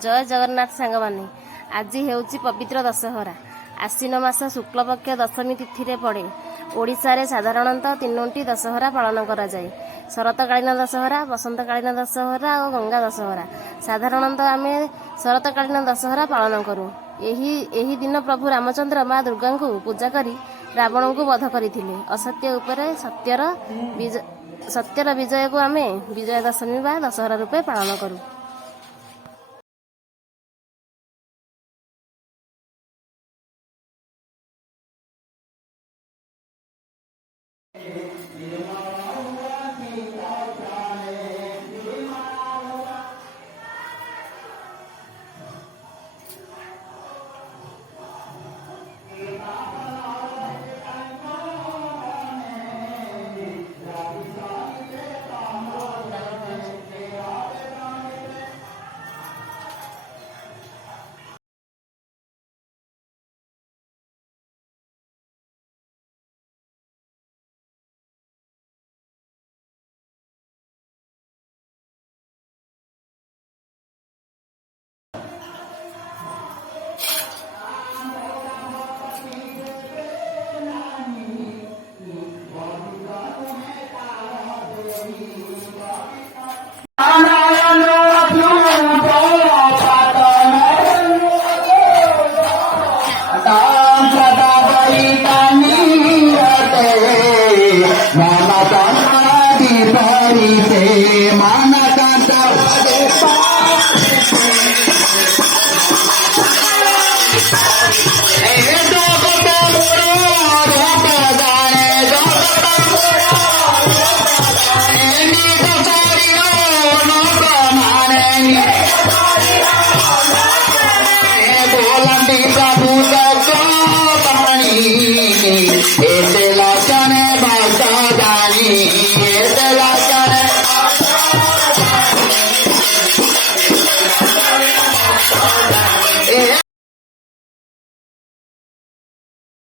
जय जगन्नाथ सांग माने आज हेउची पवित्र दशहरा आश्विन मास शुक्लपक्ष दशमी तिथि रे पड़े। ओडिशा रे साधारणतः तीनोटी दशहरा पालन करा जाए। शरतकालीन दशहरा, बसंतकालीन दशहरा और गंगा दशहरा। साधारणतः आमे शरतकालीन दशहरा पालन करूँ। एही दिन प्रभु रामचंद्र माँ दुर्गा को पूजा करी रावण को वध करथिले। असत्य उपरे सत्यर विजय को आमे विजय दशमी बा दशहरा रूपे पालन करूँ। Este la